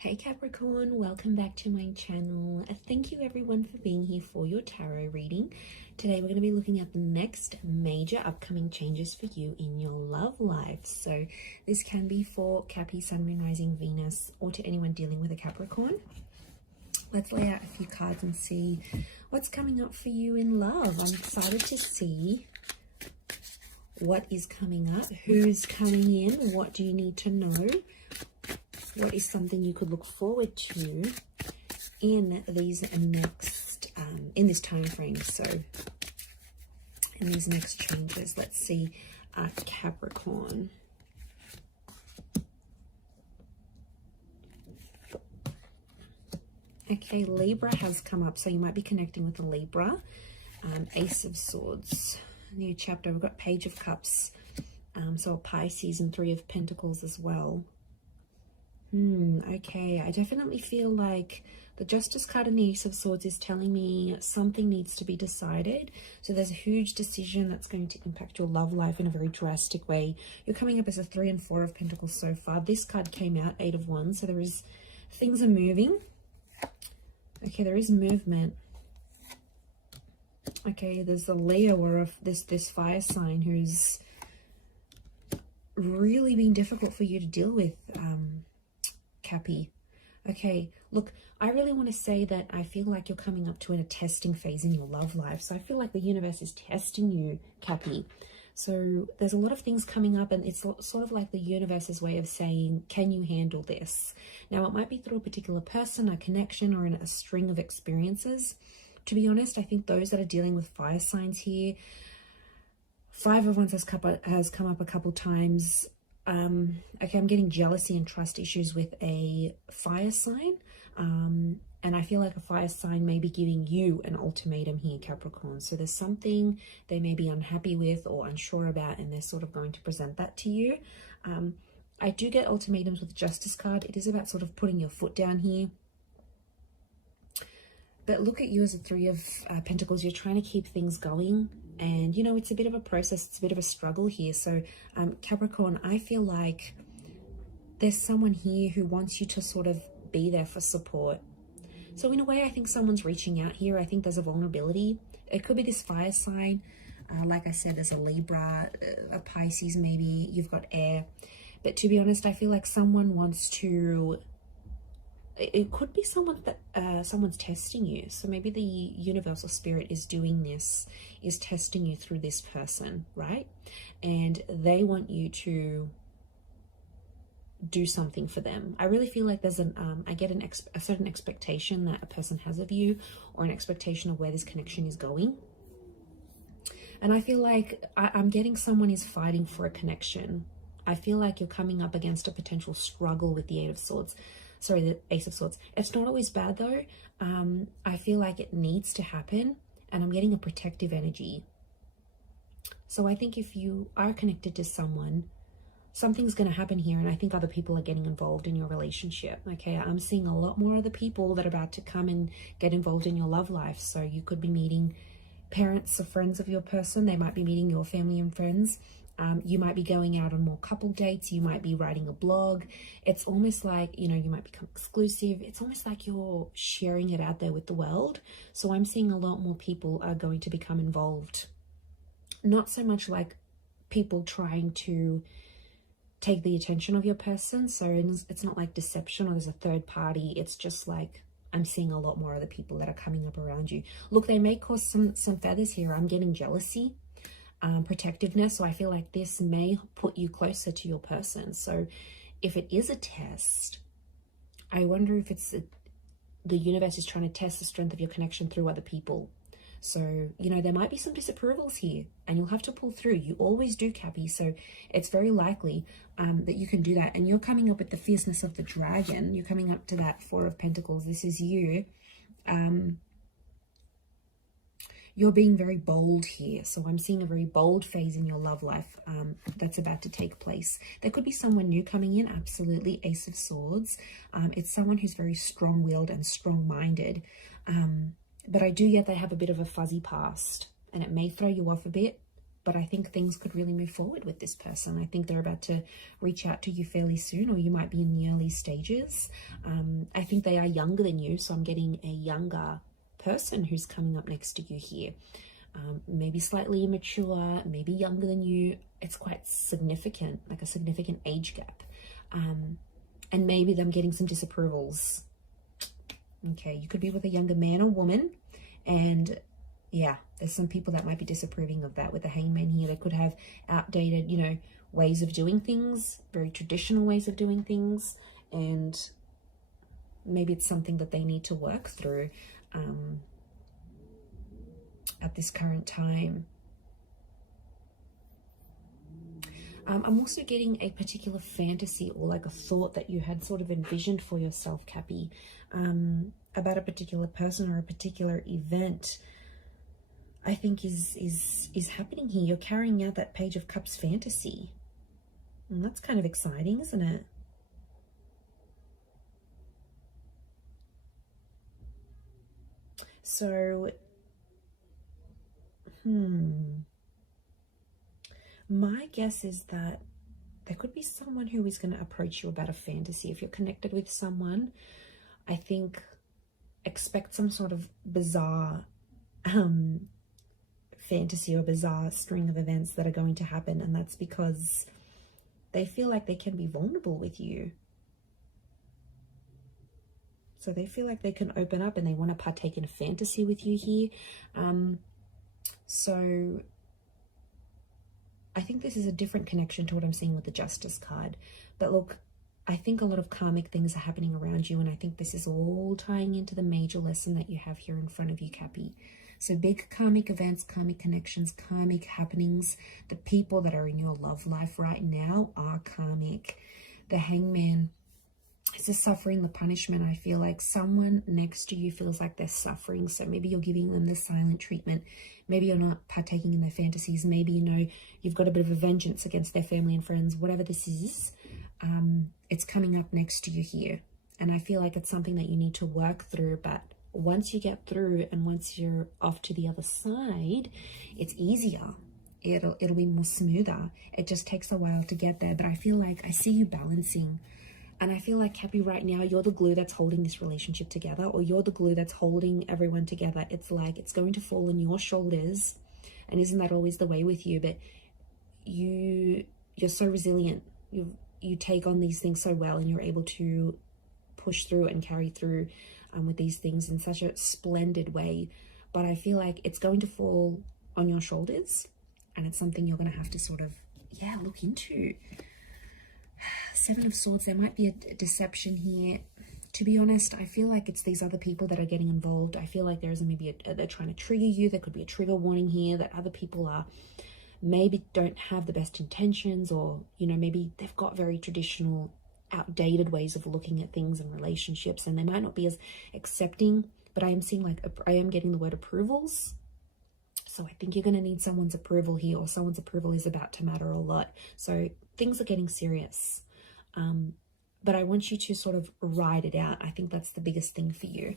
Hey Capricorn, welcome back to my channel. Thank you everyone for being here for your tarot reading. Today we're going to be looking at the next major upcoming changes for you in your love life. So this can be for Cappy, Sun, Moon, Rising, Venus, or to anyone dealing with a Capricorn. Let's lay out a few cards and see what's coming up for you in love. I'm excited to see what is coming up, who's coming in, what do you need to know. What is something you could look forward to in these next, in this time frame? So, in these next changes, let's see, Capricorn. Okay, Libra has come up, so you might be connecting with a Libra. Ace of Swords, new chapter. We've got Page of Cups, so a Pisces and Three of Pentacles as well. Okay, I definitely feel like the Justice card and the Ace of Swords is telling me something needs to be decided. So there's a huge decision that's going to impact your love life in a very drastic way. You're coming up as a 3 and 4 of Pentacles so far. This card came out, 8 of Wands, so there is, things are moving. Okay, there is movement. Okay, there's a Leo or this fire sign who's really been difficult for you to deal with, Cappy. Okay, look, I really want to say that I feel like you're coming up to a testing phase in your love life. So I feel like the universe is testing you, Cappy. So there's a lot of things coming up, and it's sort of like the universe's way of saying, can you handle this? Now, it might be through a particular person, a connection, or in a string of experiences. To be honest, I think those that are dealing with fire signs here, 5 of Wands has come up a couple times. Okay, I'm getting jealousy and trust issues with a fire sign. And I feel like a fire sign may be giving you an ultimatum here, Capricorn. So there's something they may be unhappy with or unsure about, and they're sort of going to present that to you. I do get ultimatums with the Justice card. It is about sort of putting your foot down here. But look at you as a 3 of Pentacles. You're trying to keep things going. And, you know, it's a bit of a process. It's a bit of a struggle here. So, Capricorn, I feel like there's someone here who wants you to sort of be there for support. So, in a way, I think someone's reaching out here. I think there's a vulnerability. It could be this fire sign. Like I said, there's a Libra, a Pisces maybe. You've got air. But to be honest, I feel like someone wants to... It could be someone that someone's testing you. So maybe the universal spirit is doing this, is testing you through this person, right? And they want you to do something for them. I really feel like there's I get a certain expectation that a person has of you, or an expectation of where this connection is going. And I feel like I'm getting someone is fighting for a connection. I feel like you're coming up against a potential struggle with the 8 of Swords. Sorry, the Ace of Swords. It's not always bad though. I feel like it needs to happen, and I'm getting a protective energy. So I think if you are connected to someone, something's going to happen here, and I think other people are getting involved in your relationship. Okay, I'm seeing a lot more other people that are about to come and get involved in your love life. So you could be meeting parents or friends of your person. They might be meeting your family and friends. You might be going out on more couple dates. You might be writing a blog. It's almost like, you know, you might become exclusive. It's almost like you're sharing it out there with the world. So I'm seeing a lot more people are going to become involved. Not so much like people trying to take the attention of your person. So it's not like deception or there's a third party. It's just like I'm seeing a lot more of the people that are coming up around you. Look, they may cause some feathers here. I'm getting jealousy. Protectiveness. So I feel like this may put you closer to your person. So if it is a test, I wonder if it's the universe is trying to test the strength of your connection through other people. So, you know, there might be some disapprovals here, and you'll have to pull through. You always do, Cappy. So it's very likely that you can do that. And you're coming up with the fierceness of the dragon. You're coming up to that 4 of Pentacles. This is you. You're being very bold here. So I'm seeing a very bold phase in your love life that's about to take place. There could be someone new coming in, absolutely, Ace of Swords. It's someone who's very strong-willed and strong-minded. But I do get they have a bit of a fuzzy past, and it may throw you off a bit. but I think things could really move forward with this person. I think they're about to reach out to you fairly soon, or you might be in the early stages. I think they are younger than you, so I'm getting a younger person who's coming up next to you here. Maybe slightly immature, maybe younger than you. It's quite significant, like a significant age gap. And maybe them getting some disapprovals. Okay, you could be with a younger man or woman, and yeah, there's some people that might be disapproving of that. With the Hangman here, they could have outdated, you know, ways of doing things, very traditional ways of doing things, and maybe it's something that they need to work through at this current time. I'm also getting a particular fantasy or like a thought that you had sort of envisioned for yourself, Cappy, about a particular person or a particular event. I think is happening here. You're carrying out that Page of Cups fantasy. And that's kind of exciting, isn't it? So, my guess is that there could be someone who is going to approach you about a fantasy. If you're connected with someone, I think expect some sort of bizarre fantasy or bizarre string of events that are going to happen, and that's because they feel like they can be vulnerable with you. So they feel like they can open up and they want to partake in a fantasy with you here. So I think this is a different connection to what I'm seeing with the Justice card. But look, I think a lot of karmic things are happening around you, and I think this is all tying into the major lesson that you have here in front of you, Cappy. So big karmic events, karmic connections, karmic happenings. The people that are in your love life right now are karmic. The Hangman is the suffering, the punishment. I feel like someone next to you feels like they're suffering. So maybe you're giving them the silent treatment. Maybe you're not partaking in their fantasies. Maybe, you know, you've got a bit of a vengeance against their family and friends. Whatever this is, it's coming up next to you here. And I feel like it's something that you need to work through. But once you get through and once you're off to the other side, it's easier. It'll be more smoother. It just takes a while to get there. But I feel like I see you balancing. And I feel like, Cappy, right now, you're the glue that's holding this relationship together, or you're the glue that's holding everyone together. It's like it's going to fall on your shoulders. And isn't that always the way with you? But you're so resilient. You take on these things so well, and you're able to push through and carry through with these things in such a splendid way. But I feel like it's going to fall on your shoulders, and it's something you're going to have to sort of, yeah, look into. Seven of Swords, there might be a deception here. To be honest, I feel like it's these other people that are getting involved. I feel like there's maybe they're trying to trigger you. There could be a trigger warning here that other people are maybe don't have the best intentions, or, you know, maybe they've got very traditional, outdated ways of looking at things and relationships, and they might not be as accepting. But I am seeing, like, I am getting the word approvals. So I think you're going to need someone's approval here, or someone's approval is about to matter a lot. So things are getting serious. But I want you to sort of ride it out. I think that's the biggest thing for you.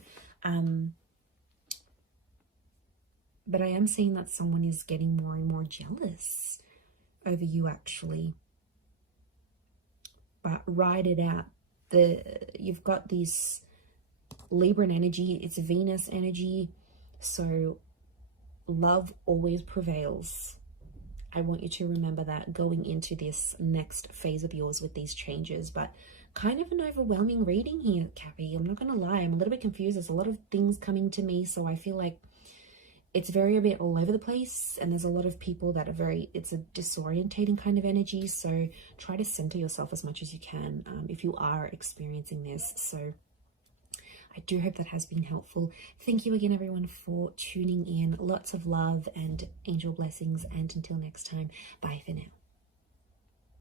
But I am seeing that someone is getting more and more jealous over you, actually. But ride it out. You've got this Libran energy. It's Venus energy. So love always prevails. I want you to remember that going into this next phase of yours with these changes. But kind of an overwhelming reading here, Cappy. I'm not going to lie. I'm a little bit confused. There's a lot of things coming to me. So I feel like it's very a bit all over the place. And there's a lot of people that are it's a disorientating kind of energy. So try to center yourself as much as you can if you are experiencing this. So I do hope that has been helpful. Thank you again, everyone, for tuning in. Lots of love and angel blessings. And until next time, bye for now.